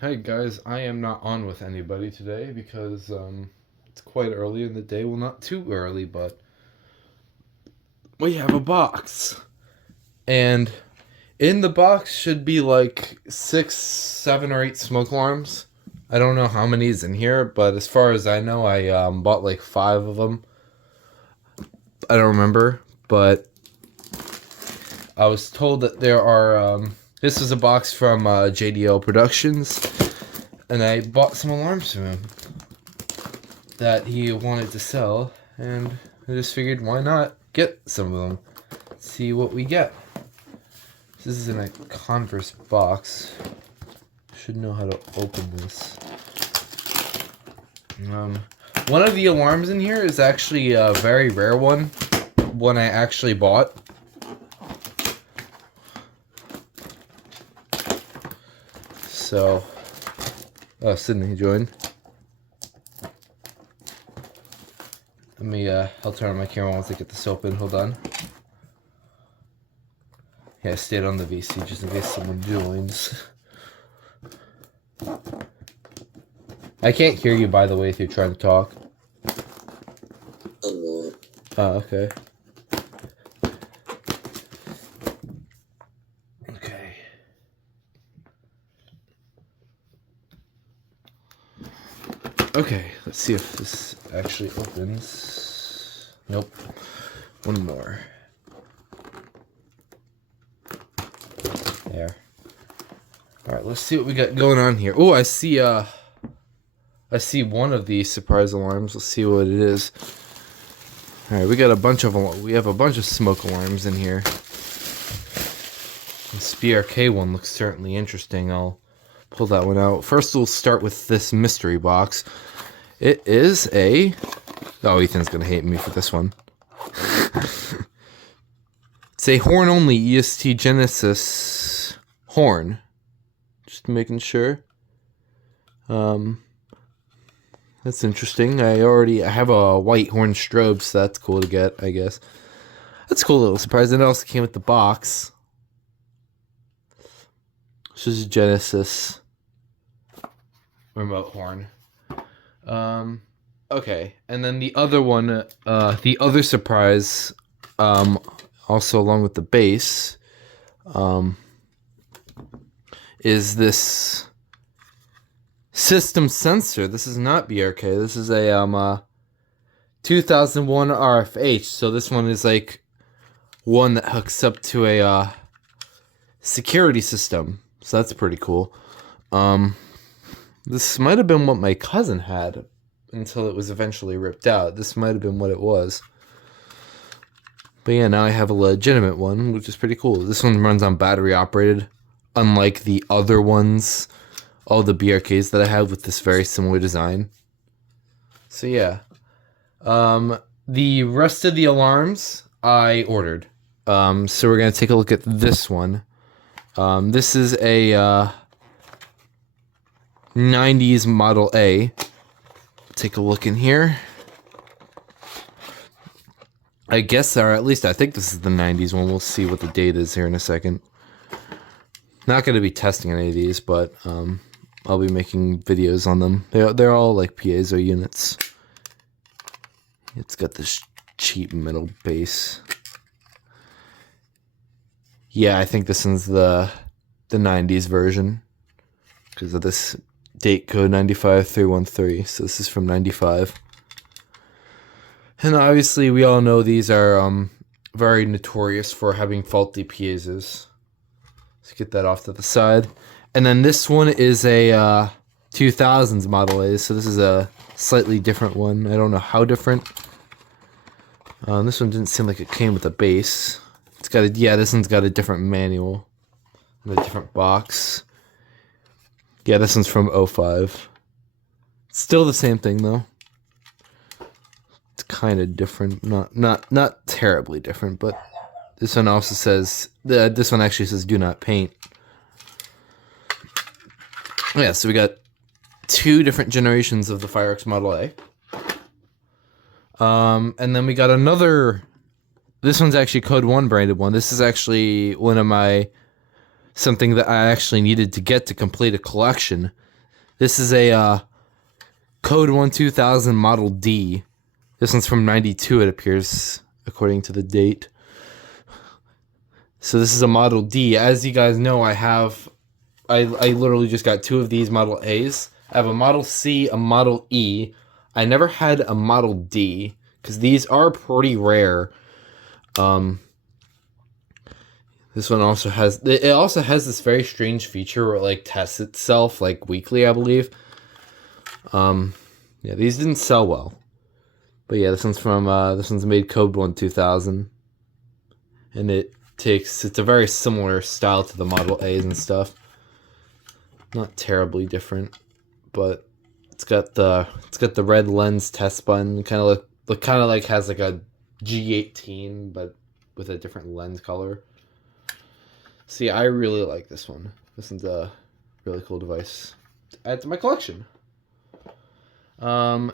Hey guys, I am not on with anybody today because it's quite early in the day. Well, not too early, but we have a box. And in the box should be like 6, 7, or 8 smoke alarms. I don't know how many is in here, but as far as I know, I bought like 5 of them. I don't remember, but I was told that there are. This is a box from JDL Productions, and I bought some alarms from him that he wanted to sell, and I just figured why not get some of them, see what we get. This is in a Converse box. Should know how to open this. One of the alarms in here is actually a very rare one I actually bought. So, oh, Sydney joined. Let me, I'll turn on my camera once I get this open. Hold on. Yeah, I stayed on the VC just in case someone joins. I can't hear you, by the way, if you're trying to talk. Oh, okay. Okay. Okay, let's see if this actually opens. Nope. One more. There. Alright, let's see what we got going on here. Oh, I see one of these surprise alarms. Let's see what it is. Alright, we have a bunch of smoke alarms in here. This BRK one looks certainly interesting. I'll pull that one out. First, we'll start with this mystery box. It is a... Oh, Ethan's gonna hate me for this one. It's a horn-only EST Genesis horn. Just making sure. That's interesting. I have a white horn strobe, so that's cool to get, I guess. That's a cool little surprise. And it also came with the box. This is Genesis remote horn. Okay, and then the other one, the other surprise, also along with the base, is this system sensor. This is not BRK. This is a 2001 RFH. So this one is like one that hooks up to a security system. So that's pretty cool. This might have been what my cousin had until it was eventually ripped out. This might have been what it was. But yeah, now I have a legitimate one, which is pretty cool. This one runs on battery operated, unlike the other ones, all the BRKs that I have with this very similar design. So yeah. The rest of the alarms I ordered. So we're going to take a look at this one. This is a 90s Model A. Take a look in here. I guess, or at least I think this is the 90s one. We'll see what the date is here in a second. Not going to be testing any of these, but I'll be making videos on them. They're all like piezo units. It's got this cheap metal base. Yeah, I think this one's the 90s version because of this date code 95313. So this is from 95. And obviously we all know these are very notorious for having faulty piezos. Let's get that off to the side. And then this one is a 2000s Model A. So this is a slightly different one. I don't know how different. This one didn't seem like it came with a base. It's got this one's got a different manual and a different box. Yeah, this one's from 05. Still the same thing though. It's kind of different, not terribly different, but this one also says this one actually says do not paint. Yeah, so we got 2 different generations of the Firex Model A. And then we got another. This one's actually Code 1 branded one. This is actually something that I actually needed to get to complete a collection. This is a Code 12000 Model D. This one's from 92, it appears, according to the date. So this is a Model D. As you guys know, I literally just got 2 of these Model A's. I have a Model C, a Model E. I never had a Model D, because these are pretty rare. This one also has this very strange feature where it like tests itself like weekly, I believe. Yeah, these didn't sell well. But yeah, this one's made Code 12000. And it's a very similar style to the Model A's and stuff. Not terribly different, but it's got the red lens test button, kind of like has like a G18 but with a different lens color. See, I really like this one. This one's a really cool device to add to my collection.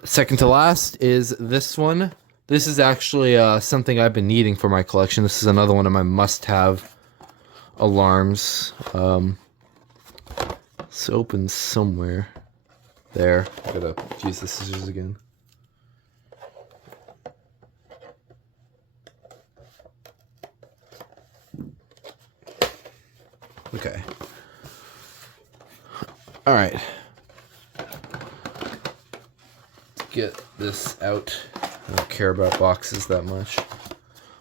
Second to last is this one. This is actually something I've been needing for my collection. This is another one of my must-have alarms. It's open somewhere. There. I gotta use the scissors again. Okay. All right. Let's get this out. I don't care about boxes that much.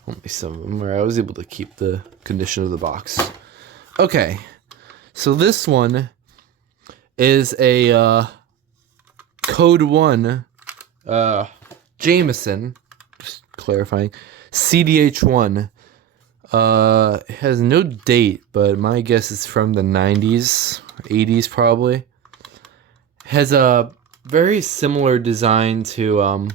Only some of them where I was able to keep the condition of the box. Okay. So this one is a Code 1 Jameson, just clarifying, CD-H1. It has no date, but my guess is from the 90s, 80s probably. It has a very similar design to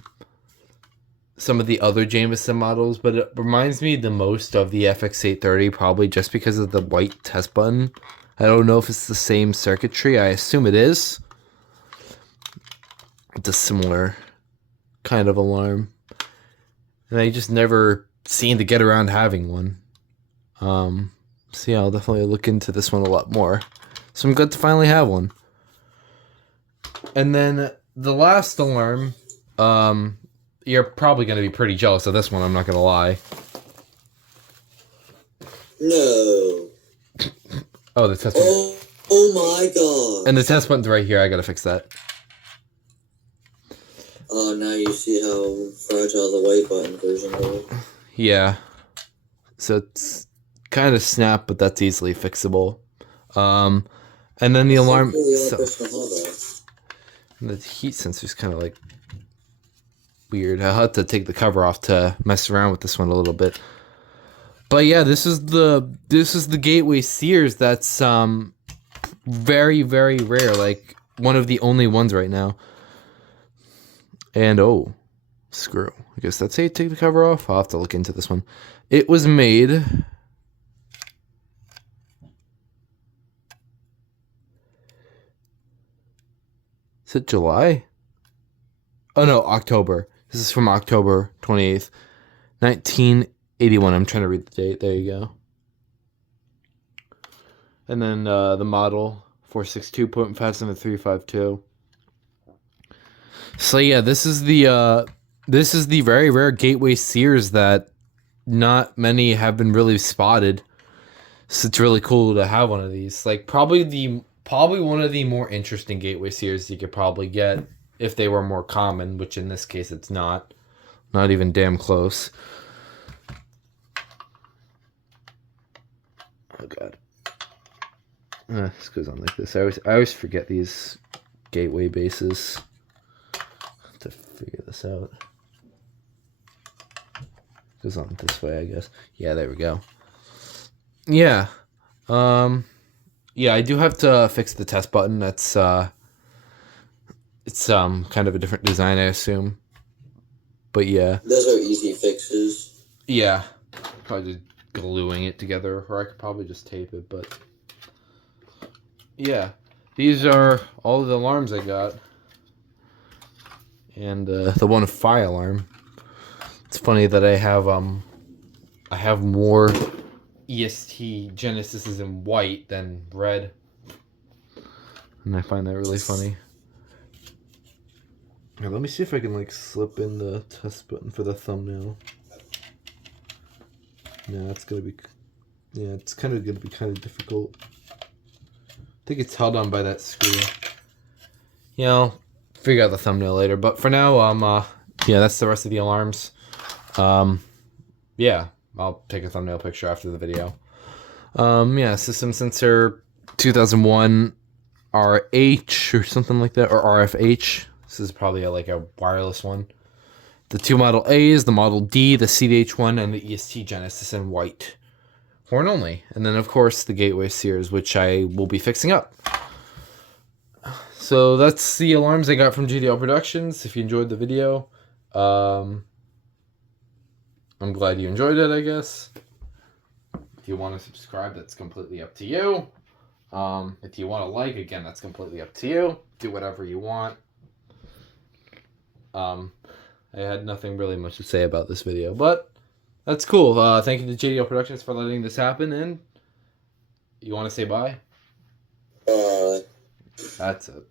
some of the other Jameson models, but it reminds me the most of the FX830, probably just because of the white test button. I don't know if it's the same circuitry. I assume it is. It's a similar kind of alarm. And I just never seem to get around having one. So yeah, I'll definitely look into this one a lot more. So I'm glad to finally have one. And then the last alarm, you're probably going to be pretty jealous of this one, I'm not going to lie. No. Oh, the test button. Oh my god. And the test button's right here, I gotta fix that. Oh, now you see how fragile the white button version is. Yeah. So it's kind of snap, but that's easily fixable. And then the alarm... the heat sensor's kind of like weird. I'll have to take the cover off to mess around with this one a little bit. But yeah, this is the Gateway Sears that's very, very rare. Like one of the only ones right now. And oh, screw. I guess that's how you take the cover off. I'll have to look into this one. It was made... Is it July? Oh no, October. This is from October 28th, 1981. I'm trying to read the date. There you go. And then the model 462.57352. So yeah, this is the very rare Gateway Sears that not many have been really spotted. So it's really cool to have one of these. Like probably one of the more interesting Gateway Sears you could probably get if they were more common, which in this case it's not. Not even damn close. Oh god. This goes on like this. I always forget these Gateway bases. To figure this out. Goes on this way, I guess. Yeah, there we go. Yeah. Yeah, I do have to fix the test button. That's it's kind of a different design, I assume. But yeah. Those are easy fixes. Yeah. Probably just gluing it together, or I could probably just tape it, but yeah. These are all of the alarms I got. And the one fire alarm. It's funny that I have more EST Genesises in white than red. And I find that really funny. Now, let me see if I can like slip in the test button for the thumbnail. Yeah, it's gonna be, yeah, it's kind of gonna be kind of difficult. I think it's held on by that screw. Yeah, I'll figure out the thumbnail later. But for now, yeah, that's the rest of the alarms. Yeah, I'll take a thumbnail picture after the video. Yeah, system sensor 2001 RH or something like that, or RFH. This is probably like a wireless one. The two Model A's, the Model D, the CD-H1, and the EST Genesis in white. Horn only. And then, of course, the Gateway Sears, which I will be fixing up. So that's the alarms I got from JDL Productions. If you enjoyed the video, I'm glad you enjoyed it, I guess. If you want to subscribe, that's completely up to you. If you want to like, again, that's completely up to you. Do whatever you want. I had nothing really much to say about this video, but that's cool. Thank you to JDL Productions for letting this happen, and you want to say bye? Bye. That's it.